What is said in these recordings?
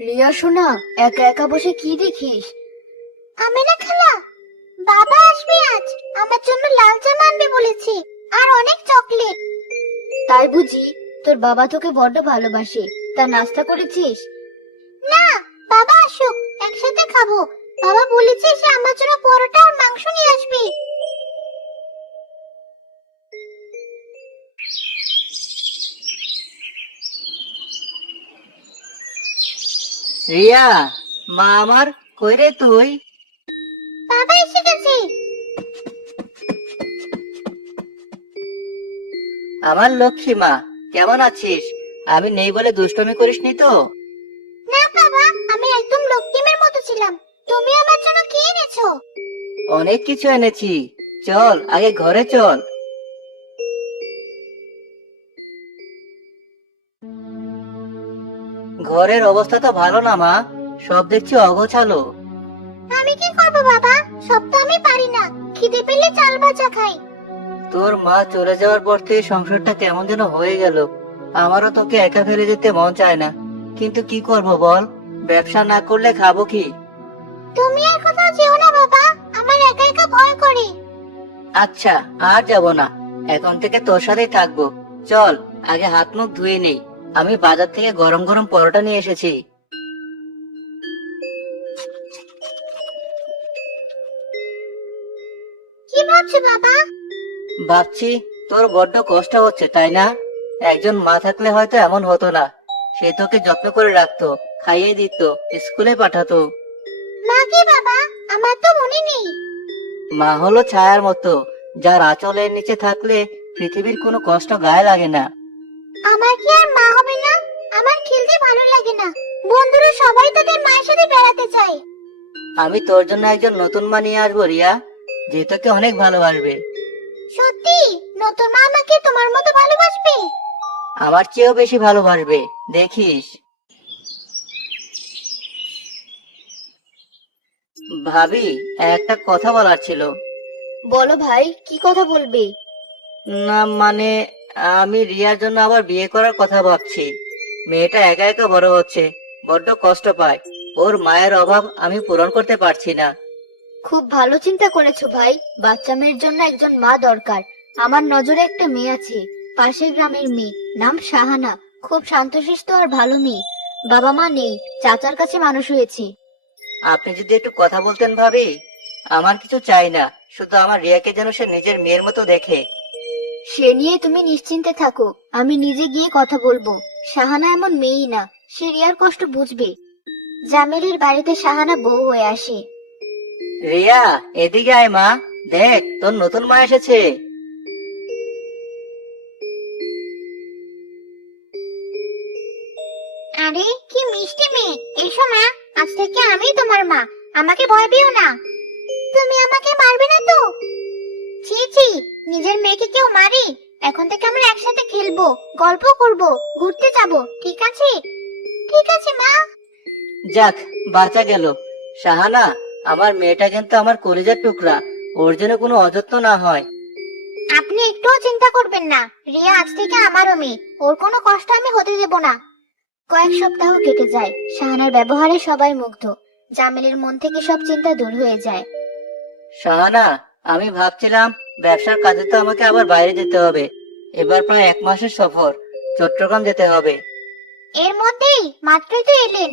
রিয়া সোনা একা একা বসে কি দেখিস? আমি না খালা বাবা আসবে আজ। আমার জন্য লাল জামা আনবে বলেছে আর অনেক চকলেট। তাই বুঝি তোর বাবা তোকে বড্ড ভালোবাসে। তা নাস্তা করেছিস? না বাবা আসুক একসাথে খাব। বাবা বলেছে সে আমার জন্য পরোটা আর মাংস নিয়ে আসবে। রিয়া মা আমার কই রে তুই? বাবা এসে গেছে। আমার লক্ষ্মী মা কেমন আছিস? আমি নেই বলে দুষ্টমি করিসনি তো? না বাবা আমি একদম লক্ষ্মীমের মতো ছিলাম। তুমি আমার জন্য কি এনেছো? অনেক কিছু এনেছি। চল আগে ঘরে চল। ঘরের অবস্থা তো ভালো না মা। সব দেখছি অগোছালো। আমি কি করব বাবা? সব তো আমি পারি না। খিদে পেলে চাল ভাজা খাই। তোর মা চলে যাওয়ার পর থেকে সংসারটা কেমন যেন হয়ে গেল। আমারও তোকে একা ফেলে যেতে মন চায় না। কিন্তু কি করব বল? ব্যবসা না করলে খাব কি? তুমি আর কোথাও যেও না বাবা। আমার একা একা ভয় করে। আচ্ছা আর যাব না। এখন থেকে তোর সাথেই থাকব। চল আগে হাত মুখ ধুয়ে নেই। আমি বাজার থেকে গরম গরম পরোটা নিয়ে এসেছি। কি ভাবছ বাবা? ভাবছি তোর বড্ড কষ্ট হচ্ছে তাই না? একজন মা থাকলে হয়তো এমন হতো না। সে তোকে যত্ন করে রাখতো খাইয়ে দিত স্কুলে পাঠাতো। মা কি বাবা? আমার তো মনে নেই। মা হলো ছায়ার মতো যার আঁচলের নিচে থাকলে পৃথিবীর কোনো কষ্ট গায়ে লাগে না। আমার কি আর মা বন্ধুরা সবাই তাদের মায়ের সাথে বেড়াতে চায়। আমি তোর জন্য একজন নতুন মা নিয়ে আসব রিয়া যে তোকে অনেক ভালোবাসবে। সত্যি? নতুন মা আমাকে তোমার মতো ভালোবাসবে? আমার চেয়েও বেশি ভালোবাসবে দেখিস। ভাবি একটা কথা বলার ছিল। বলো ভাই কি কথা বলবে? না মানে আমি রিয়ার জন্য আবার বিয়ে করার কথা ভাবছি। মেয়েটা একা একা বড় হচ্ছে। বড্ড কষ্ট পায়। ওর মায়ের অভাব আমি পূরণ করতে পারছি না। খুব ভালো চিন্তা করেছ ভাই। বাচ্চা মেয়ের জন্য একজন মা দরকার। আমার নজরে একটা মেয়ে আছে। পাশের গ্রামের মেয়ে। নাম শাহানা। খুব শান্তশিষ্ট আর ভালো মেয়ে। বাবা মা নেই। চাচার কাছে মানুষ হয়েছে। আপনি যদি একটু কথা বলতেন ভাবি। আমার কিছু চাই না। শুধু আমার রিয়াকে যেন সে নিজের মেয়ের মতো দেখে। সে নিয়ে তুমি নিশ্চিন্তে থাকো। আমি নিজে গিয়ে কথা বলব। শাহানা এমন মেয়েই না। সে রিয়ার কষ্ট বুঝবে। জামিলের বাড়িতে শাহানা বউ হয়ে আসে। রিয়া এদিকে আয় মা। দেখ তোর নতুন মা এসেছে। আরে কি মিষ্টি মেয়ে। এসো মা আজ থেকে আমি তোমার মা। আমাকে ভয় পেও না। তুমি আমাকে মারবে না তো? ছি ছি নিজের মেয়েকে কেউ মারে। এখন থেকে আমরা একসাথে খেলব গল্প করব ঘুরতে যাব ঠিক আছে? ঠিক আছে মা। যাক বাঁচা গেল। শাহানা আমার মেয়েটা কিন্তু আমার কলিজার টুকরা। ওর যেন কোনো অযত্ন না হয়। আপনি একটুও চিন্তা করবেন না। রিয়া আজ থেকে আমারও মেয়ে। ওর কোনো কষ্ট আমি হতে দেব না। কয়েক সপ্তাহ কেটে যায়। শাহানার ব্যবহারে সবাই মুগ্ধ। জামিলের মন থেকে সব চিন্তা দূর হয়ে যায়। শাহানা আমি ভাবছিলাম ব্যবসার কাজে তো আমাকে আবার বাইরে যেতে হবে। এবার প্রায় এক মাসের সফর। চট্টগ্রাম যেতে হবে। এর মধ্যেই মাত্রই তো এলেন।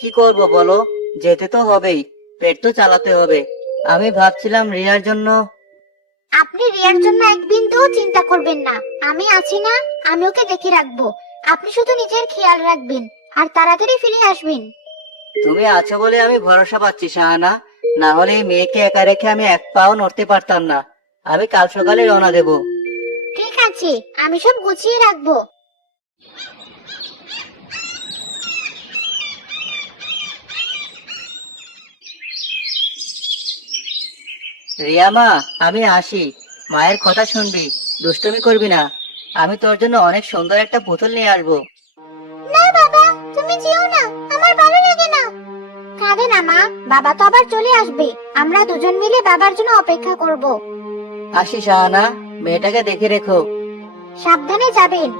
কি করব বলো? যেতে তো হবেই পেট তো চালাতে হবে। আমি ভাবছিলাম রিয়ার জন্য। আপনি রিয়ার জন্য এক বিন্দুও চিন্তা করবেন না। আমি আছি না আমি ওকে দেখে রাখব। আপনি শুধু নিজের খেয়াল রাখবেন আর তাড়াতাড়ি ফিরে আসবেন। তুমি আছো বলে আমি ভরসা পাচ্ছি শাহানা। না হলে এই মেয়েকে একা রেখে আমি এক পাও নড়তে পারতাম না। আমি কাল সকালে রওনা দেব। ঠিক আছে আমি সব গুছিয়ে রাখব। রিয়া মা আমি আসি। মায়ের কথা শুনবি দুষ্টমি করবি না। আমি তোর জন্য অনেক সুন্দর একটা পুতুল নিয়ে আসব। না বাবা তুমি যেও না আমার ভালো লাগে না। কাঁদে না মা বাবা তো আবার চলে আসবে। আমরা দুজন মিলে বাবার জন্য অপেক্ষা করব। আসি শাহানা মেয়েটাকে দেখে রেখো। সাবধানে যাবেন।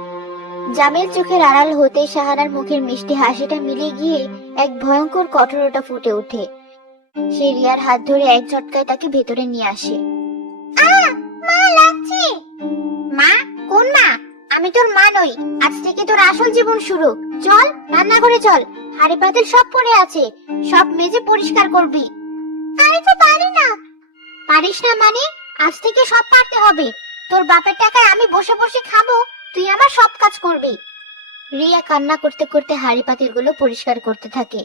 জামিল চোখের আড়াল হতে শাহানার মুখের মিষ্টি হাসিটা মিলে গিয়ে এক ভয়ঙ্কর কঠোরতা ফুটে ওঠে। সে রিয়ার হাত ধরে এক ঝটকায় তাকে ভেতরে নিয়ে আসে। মা লাগছে। মা? কোন মা? আমি তোর মা নই। আজ থেকে তোর আসল জীবন শুরু। চল রান্না করে চল। হাড়ি পাতিল সব পড়ে আছে। সব মেজে পরিষ্কার করবি। আমি তো পারি না। পারিস না মানে? আজ থেকে সব পারতে হবে। তোর বাপের টাকায় আমি বসে বসে খাব। তুই আমার সব কাজ করবি। রিয়া কান্না করতে করতে হাড়ি পাতিলগুলো পরিষ্কার করতে থাকে।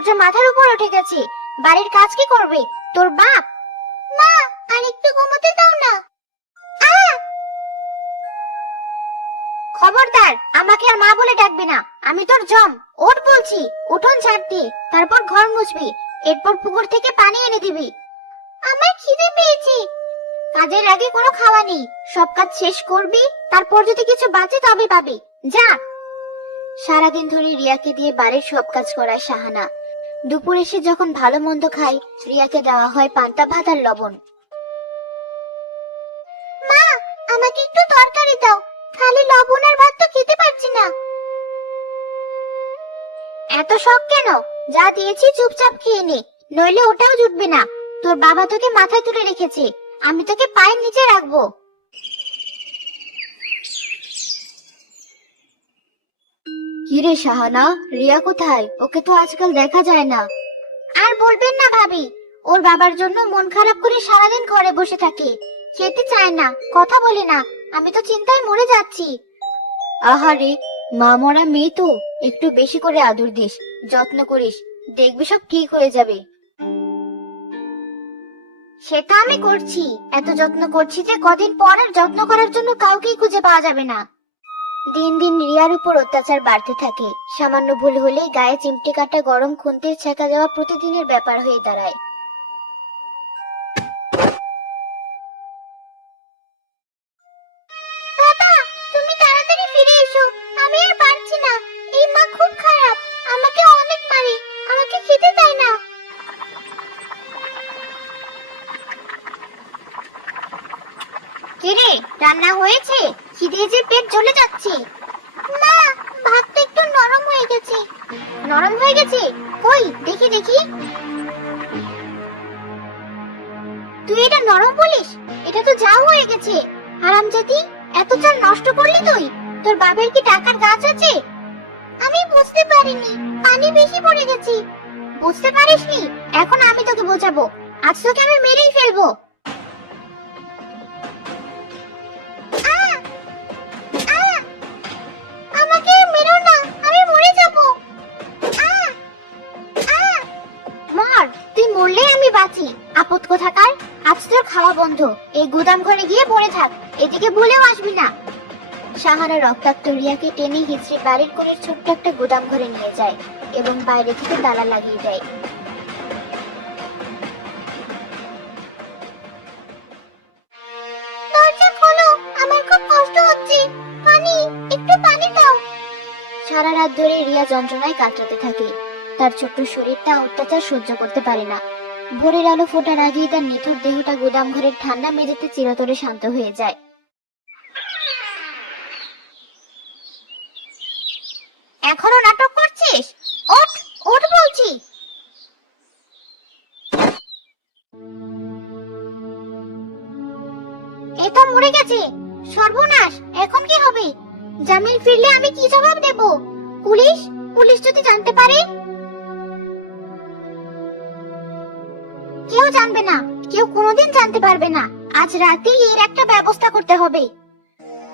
সূর্য মাথার উপর উঠে গেছে বাড়ির কাজ কি করবে? তোর বাপ? মা আর একটু ঘুমোতে দাও না। খবরদার, আমাকে আর মা বলে ডাকবে না। আমি তোর জম। ওঠ বলছি, উঠোন ঝাড় দিয়ে তারপর ঘর মুছবি। এরপর পুকুর থেকে পানি এনে দিবি। আমার খিদে পেয়েছে। কাজের আগে কোনো খাওয়া নেই। সব কাজ শেষ করবি, তারপর যদি কিছু বাঁচে তবে পাবি। যা। সারাদিন ধরে রিয়াকে দিয়ে বাড়ির সব কাজ করায় শাহানা। দুপুর এসে যখন ভালো মন্দ খাই, রিয়াকে দেওয়া হয় পান্তা ভাত আর লবণ। মা, আমাকে একটু তরকারি দাও খালি লবণ আর ভাত তো খেতে পারছি না। এত শখ কেন? যা দিয়েছি চুপচাপ খেয়ে নে, নইলে ওটাও জুটবে না। তোর বাবা তোকে মাথায় তুলে রেখেছে, আমি তোকে পায়ের নিচে রাখব। কিরে শাহানা, রিয়া কোথায়? ওকে তো আজকাল দেখা যায় না। আর বলবেন না ভাবি, ওর বাবার জন্য মন খারাপ করে সারাদিন ঘরে বসে থাকে। খেতে চায় না, কথা বলে না। আমি তো চিন্তায় মরে যাচ্ছি। আহারে মা মরা মেয়ে তো। একটু বেশি করে আদর দিস, যত্ন করিস। দেখবি সব ঠিক হয়ে যাবে। সেটা আমি করছি। এত যত্ন করছি যে কদিন পর আর যত্ন করার জন্য কাউকেই খুঁজে পাওয়া যাবে না। দিন দিন রিয়ার উপর অত্যাচার বাড়তে থাকে। সামান্য ভুল হলেই গায়ে চিমটে কাটা গরম খুন্তির ছেঁকা দেওয়া প্রতিদিনের ব্যাপার হয়ে দাঁড়ায়। রান্না হয়েছে? খিদে যে পেট জ্বলে যাচ্ছে। না ভাতটা একটু নরম হয়ে গেছে। নরম হয়ে গেছে? কই? দেখি দেখি। তুই এটা নরম বলিস? এটা তো যা হয়ে গেছে। হারামজাদি, এত চাল নষ্ট করলি তুই? তোর বাবার কি টাকার গাছ আছে? আমি বুঝতে পারিনি। পানি বেশি পড়ে গেছে। বুঝতে পারিসনি? এখন আমি তোকে বোঝাবো। আজ তোকে আমি মেরেই ফেলব। বন্ধ। এই গুদাম ঘরে গিয়ে পড়ে থাক। এদিকে ভুলেও আসবি না। সাহারা রক্তাক্ত রিয়াকে টেনে হিচড়ে বাড়ির কোণের ছোট্ট একটা গুদাম ঘরে নিয়ে যায় এবং বাইরে থেকে তালা লাগিয়ে দেয়। সারা রাত ধরে রিয়া যন্ত্রণায় কাটাতে থাকে। তার ছোট্ট শরীরটা অত্যাচার সহ্য করতে পারে না। ভোরের আলো ফোটার আগেই তার নিথুর দেহটা গুদাম ঘরের ঠান্ডা মেঝেতে চিরতরে শান্ত হয়ে যায়। এখনও নাটক করছিস? ওঠ ওঠ বলছি। এ তো মরে গেছে। সর্বনাশ, এখন কি হবে? জামিল ফিরলে আমি কি জবাব দেব? পুলিশ? পুলিশ যদি জানতে পারে? কেউ জানবে না, কেউ কোনোদিন জানতে পারবে না। আজ রাতেই এর একটা ব্যবস্থা করতে হবে।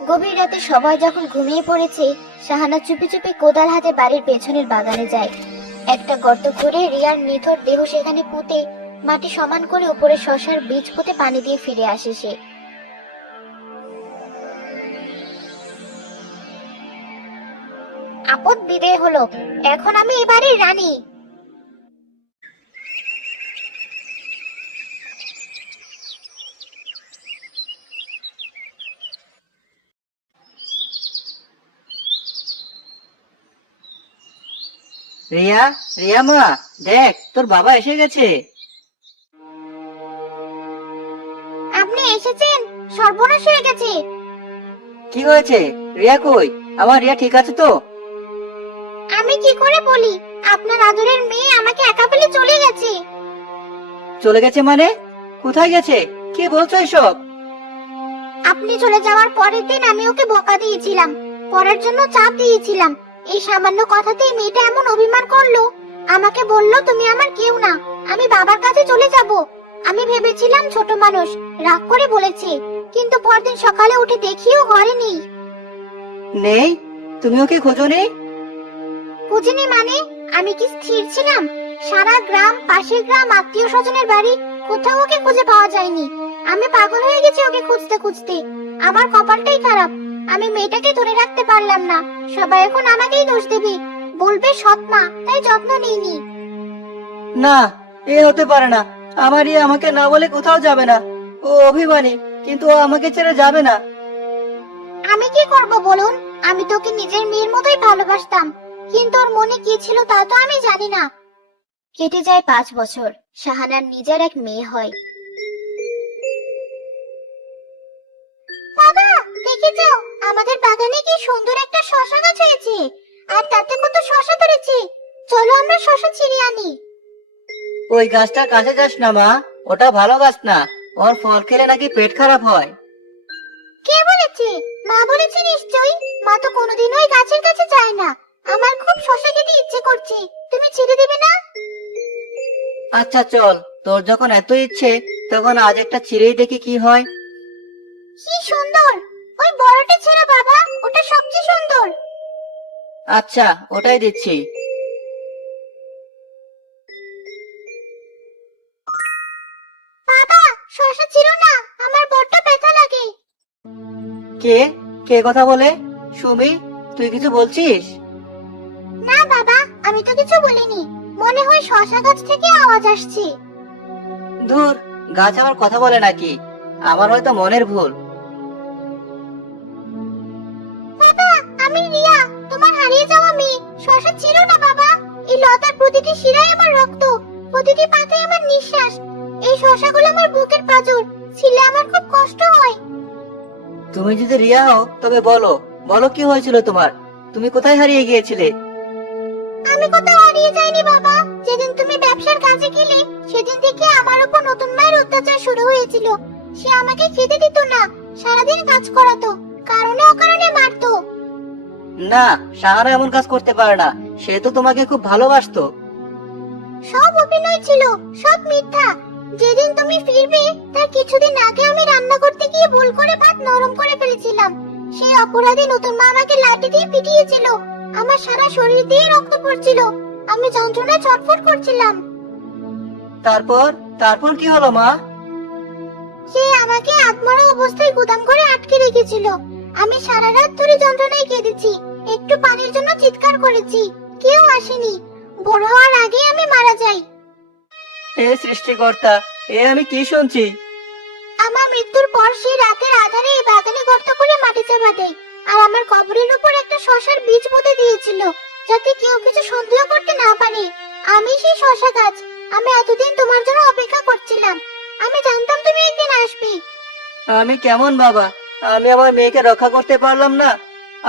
গভীর রাতে সবাই যখন ঘুমিয়ে পড়েছে শাহানা চুপি চুপি কোদাল হাতে বাড়ির পেছনের বাগানে যায়। একটা গর্ত করে রিয়ার নিথর দেহ সেখানে পুঁতে, মাটি সমান করে উপরে শশার বীজ পুঁতে পানি দিয়ে ফিরে আসে সে। আপদ বিদায় হলো এখন আমি এবারে রানী। রিয়া রিয়া মা দেখ তোর বাবা এসে গেছে। আপনি এসেছেন? সর্বনাশ হয়ে গেছে। কি হয়েছে? রিয়া কই? আমার রিয়া ঠিক আছে তো? আমি কি করে বলি? আপনার আদরের মেয়ে আমাকে একা ফেলে চলে গেছে। চলে গেছে মানে? কোথায় গেছে? কি বলছো এসব? আপনি চলে যাওয়ার পরের দিন আমি ওকে বকা দিয়েছিলাম। পড়ার জন্য চাপ দিয়েছিলাম। এই সামান্য কথাতেই মেয়েটা এমন অভিমান করল। আমাকে বলল তুমি আমার কেউ না। আমি বাবার কাছে চলে যাব। আমি ভেবেছিলাম ছোট মানুষ। রাগ করে বলেছে। কিন্তু পরদিন সকালে উঠে দেখিও ঘরে নেই। নেই? তুমি ওকে খোঁজোনি বুঝিনি মানে? আমি কি স্থির ছিলাম? সারা গ্রাম পাশের গ্রাম আত্মীয় স্বজনের বাড়ি কোথাও ওকে খুঁজে পাওয়া যায়নি। আমি পাগল হয়ে গেছি ওকে খুঁজতে খুঁজতে। আমার কপালটাই খারাপ। আমি মেয়েটাকে ধরে রাখতে পারলাম না। সবাই এখন আমাকেই দোষ দেবে। বলবে সৎ মা তাই যত্ন নিইনি। না এ হতে পারে না। আমার রিয়া আমাকে না বলে কোথাও যাবে না। ও অভিমানী কিন্তু ও আমাকে ছেড়ে যাবে না। আমি কি করব বলুন? আমি তোকে নিজের মেয়ের মতোই ভালোবাসতাম। কিন্তু ওর মনে কি ছিল তা তো আমি জানি না। কেটে যায় পাঁচ বছর। শাহানার নিজের এক মেয়ে হয়। আর তাতে কত শশা ধরেছে। চলো আমরা শশা ছিঁড়ে আনি। ওই গাছটার কাছে যাস না মা। ওটা ভালো গাছ না। ওর ফল খেলে নাকি পেট খারাপ হয়। কে বলেছে? মা বলেছে নিশ্চয়ই। মা তো কোনোদিন ওই গাছের কাছে যায় না। আমার খুব শশা খেতে ইচ্ছে করছে। তুমি ছিঁড়ে দেবে না? আচ্ছা চল। তোর যখন এত ইচ্ছে তখন আজ একটা ছিঁড়েই দেখি কি হয়। কি সুন্দর! ওই বড়টা ছেড়ে বাবা ওটা সবচেয়ে সুন্দর। আচ্ছা ওটাই দিচ্ছি। বাবা শশা ছিল না। আমার বড্ড ব্যথা লাগে। কে? কে কথা বলে? সুমি তুই কিছু বলছিস? না বাবা আমি তো কিছু বলিনি। মনে হয় শশা গাছ থেকে আওয়াজ আসছে। ধুর গাছ আমার কথা বলে নাকি। আমার হয়তো মনের ভুল। প্রতিটি শিরায় আমার রক্ত প্রতিটি পাতায় আমার নিঃশ্বাস। এই শশাগুলো আমার বুকের পাঁজর ছিলে আমার খুব কষ্ট হয়। তুমি যদি রিয়া হও তবে বলো বলো কি হয়েছিল তোমার? তুমি কোথায় হারিয়ে গিয়েছিলে? আমি কোথাও হারিয়ে যাইনি বাবা। যেদিন তুমি ব্যবসার কাজে গেলে সেদিন থেকে আমার উপর নতুন মায়ের অত্যাচার শুরু হয়েছিল। সে আমাকে খেতে দিত না সারাদিন কাজ করাতো কারণে অকারণে মারতো। না সাহারা এমন কাজ করতে পারে না। সে তো তোমাকে খুব ভালোবাসতো। সব অভিনয় ছিল সব মিথ্যা। যেদিন তুমি ফিরবে তার কিছুদিন আগে আমি রান্না করতে গিয়ে ভুল করে ভাত নরম করে ফেলেছিলাম। সেই অপরাধী নতুন মা আমাকে লাঠি দিয়ে পিটিয়েছিল। আমার সারা শরীর দিয়ে রক্ত পড়ছিল। আমি যন্ত্রণায় ছটফট করছিলাম। তারপর? তারপর কি হলো মা? সে আমাকে আত্মরা অবস্থায় গুদাম করে আটকে রেখেছিল। আমি সারা রাত ধরে যন্ত্রণায় কেঁদেছি। একটু পানির জন্য চিৎকার করেছি। কেউ আসেনি। বড় হওয়ার আগে আমি মারা যাই। হে সৃষ্টিকর্তা এ আমি কি শুনছি? আমার মৃত্যুর পর সে রাতের আধারে এই বাগানে গর্ত করে মাটি চাপা দেয়। আর আমার কবরের উপর একটা শশার বীজ পুঁতে দিয়েছিল যাতে কেউ কিছু সন্দেহ করতে না পারে। আমি সেই শশা গাছ আমি এতদিন তোমার জন্য অপেক্ষা করছিলাম। আমি জানতাম তুমি একদিন আসবে। আমি কেমন বাবা? আমি আমার মেয়েকে রক্ষা করতে পারলাম না।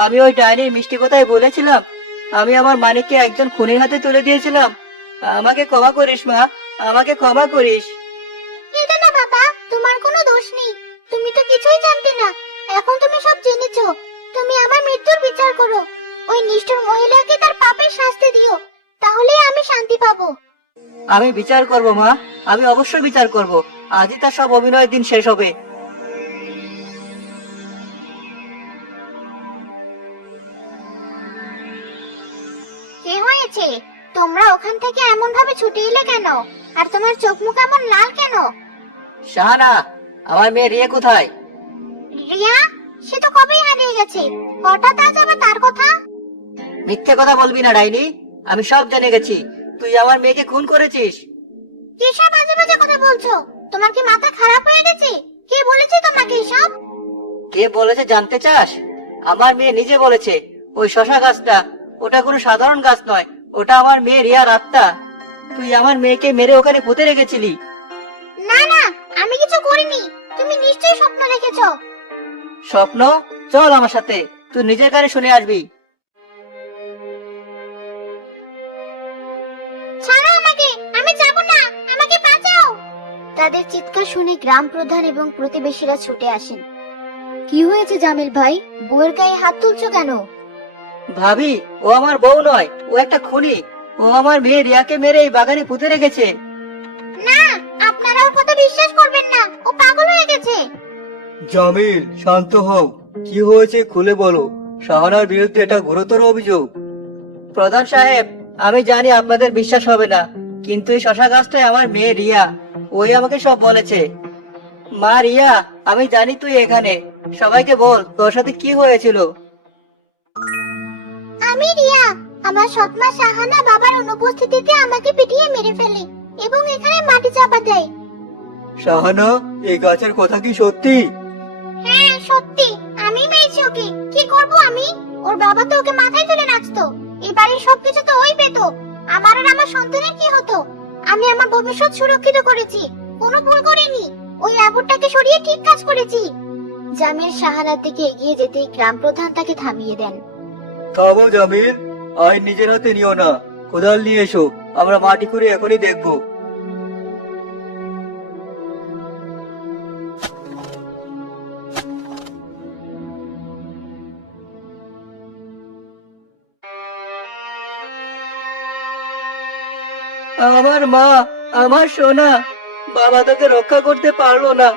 আমি ওই ডাইনির মিষ্টি কথাই বলেছিলাম। আমি আমার মানিককে একজন খুনির হাতে তুলে দিয়েছিলাম। আমাকে ক্ষমা করিস মা। আমাকে ক্ষমা করিস। এটা না বাবা তোমার কোনো দোষ নেই। তুমি তো কিছুই জানতে না। এখন তুমি সব জেনেছো। তুমি আমার মৃত্যুর বিচার করো। ওই নিষ্ঠুর মহিলাকে তার পাপের শাস্তি দিও। তাহলেই আমি শান্তি পাবো। আমি বিচার করব মা। আমি অবশ্যই বিচার করব। আজই তার সব অভিনয়ের দিন শেষ হবে। হয়েছে তোমরা ওখান থেকে এমন ভাবে ছুটে এলে কেন? আর তোমার চোখ মুখ এমন লাল কেন? শাহানা আমার মেয়ে রিয়া কোথায়? রিয়া? সে তো কবেই হারিয়ে গেছে। হঠাৎ আজ আবার তার কথা? মিথ্যে কথা বলবি না ডাইনি। আমি সব জেনে গেছি। তুই আমার মেয়েকে খুন করেছিস। কিসব বাজে বাজে কথা বলছো? তোমার কি মাথা খারাপ হয়ে গেছে? কে বলেছে তোমাকে এসব? কে বলেছে জানতে চাস? আমার মেয়ে নিজে বলেছে ওই শশা গাছটা ওটা কোনো সাধারণ গাছ নয়। ওটা আমার মেয়ে রিয়ার আত্মা তুই আমার মেয়েকে মেরে ওখানে পুঁতে রেখেছিলি। না না আমি কিছু করিনি। তুমি নিশ্চয়ই স্বপ্ন দেখেছ। স্বপ্ন? চল আমার সাথে। তুই নিজের কানে শুনে আসবি। ছাড়ো আমাকে আমি যাব না। আমাকে বাঁচাও। তাদের চিৎকার শুনে গ্রাম প্রধান এবং প্রতিবেশীরা ছুটে আসেন। কি হয়েছে জামিল ভাই? বউয়ের গায়ে হাত তুলছো কেন? ভাবি ও আমার বউ নয় ও একটা খুনি। ও আমার মেয়ে রিয়াকে মেরে এই বাগানে পুঁতে রেখেছে। না আপনারা ওর কথা বিশ্বাস করবেন না ও পাগল হয়ে গেছে। জামিল শান্ত হও। কি হয়েছে খুলে বলো। শাহানার বিরুদ্ধে এটা গুরুতর অভিযোগ। প্রধান সাহেব আমি জানি আপনাদের বিশ্বাস হবে না কিন্তু এই শশা গাছটাই আমার মেয়ে রিয়া ওই আমাকে সব বলেছে। মা রিয়া আমি জানি তুই এখানে। সবাইকে বল তোর সাথে কি হয়েছিল? আমি রিয়া। আমার সৎমা সাহানা বাবার অনুপস্থিতিতে আমাকে পিটিয়ে মেরে ফেলে এবং এখানে মাটি চাপা দেয়। শাহানা এই গাছের কথা কি সত্যি? হ্যাঁ সত্যি। আমি মেরেছি ওকে। কি করব আমি? ওর বাবা তো ওকে মাথায় তুলে নাচতো এবারে সবকিছু তো ওই পেতো। আমার আর আমার সন্তানের কি হতো? আমি আমার ভবিষ্যৎ সুরক্ষিত করেছি। কোনো ভুল করিনি। ওই আবুরটাকে সরিয়ে ঠিক কাজ করেছি। জামিল শাহানার দিকে এগিয়ে যেতেই গ্রাম প্রধান তাকে থামিয়ে দেন। থামো জামিল আইন নিজের হাতে নিও না। কোদাল নিয়ে এসো, আমরা মাটি করে এখনই দেখব। আমার মা, আমার সোনা, বাবা তোকে রক্ষা করতে পারল না।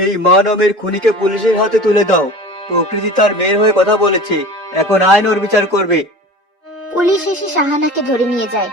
এই মা খুনিকে পুলিশের হাতে তুলে দাও। প্রকৃতি তার মেয়ের হয়ে কথা বলেছে। এখন আইন ওর বিচার করবে। পুলিশ এসে শাহানাকে ধরে নিয়ে যায়।